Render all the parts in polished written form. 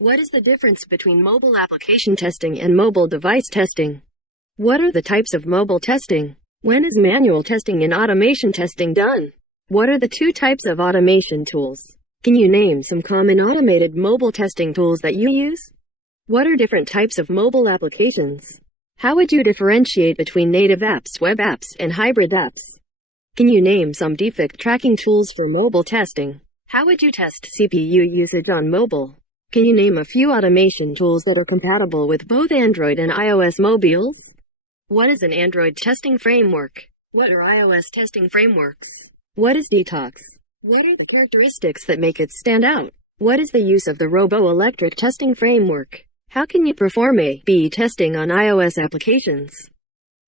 What is the difference between mobile application testing and mobile device testing? What are the types of mobile testing? When is manual testing and automation testing done? What are the two types of automation tools? Can you name some common automated mobile testing tools that you use? What are different types of mobile applications? How would you differentiate between native apps, web apps, and hybrid apps? Can you name some defect tracking tools for mobile testing? How would you test CPU usage on mobile? Can you name a few automation tools that are compatible with both Android and iOS mobiles? What is an Android testing framework? What are iOS testing frameworks? What is Detox? What are the characteristics that make it stand out? What is the use of the Robo-electric testing framework? How can you perform A/B testing on iOS applications?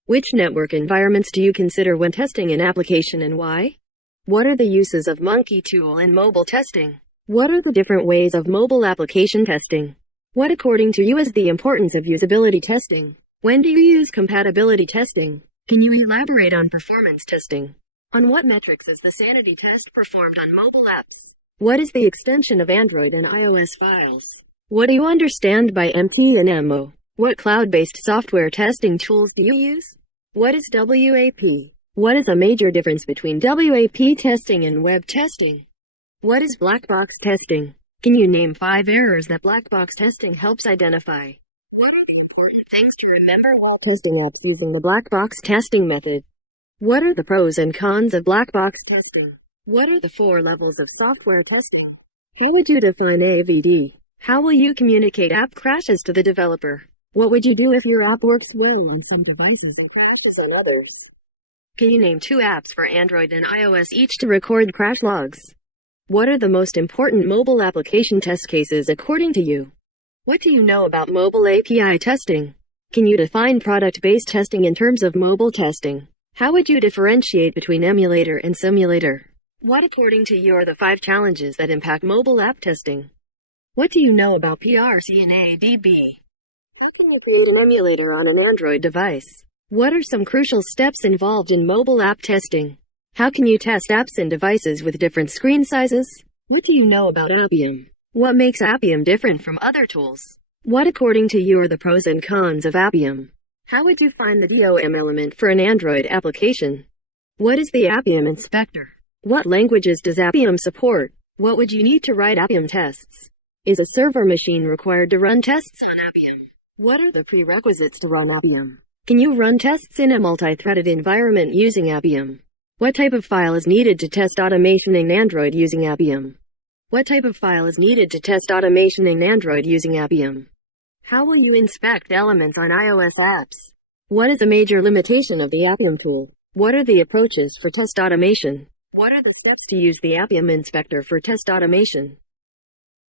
Which network environments do you consider when testing an application and why? What are the uses of Monkey tool in mobile testing? What are the different ways of mobile application testing? What, according to you, is the importance of usability testing? When do you use compatibility testing? Can you elaborate on performance testing? On what metrics is the sanity test performed on mobile apps? What is the extension of Android and iOS files? What do you understand by MT and MO? What cloud-based software testing tools do you use? What is WAP? What is a major difference between WAP testing and web testing? What is black box testing? Can you name 5 errors that black box testing helps identify? What are the important things to remember while testing apps using the black box testing method? What are the pros and cons of black box testing? What are the 4 levels of software testing? How would you define AVD? How will you communicate app crashes to the developer? What would you do if your app works well on some devices and crashes on others? Can you name 2 apps for Android and iOS each to record crash logs? What are the most important mobile application test cases according to you? What do you know about mobile API testing? Can you define product-based testing in terms of mobile testing? How would you differentiate between emulator and simulator? What, according to you, are the 5 challenges that impact mobile app testing? What do you know about PRC and ADB? How can you create an emulator on an Android device? What are some crucial steps involved in mobile app testing? How can you test apps and devices with different screen sizes? What do you know about Appium? What makes Appium different from other tools? What, according to you, are the pros and cons of Appium? How would you find the DOM element for an Android application? What is the Appium inspector? What languages does Appium support? What would you need to write Appium tests? Is a server machine required to run tests on Appium? What are the prerequisites to run Appium? Can you run tests in a multi-threaded environment using Appium? What type of file is needed to test automation in Android using Appium? What type of file is needed to test automation in Android using Appium? How will you inspect elements on iOS apps? What is a major limitation of the Appium tool? What are the approaches for test automation? What are the steps to use the Appium inspector for test automation?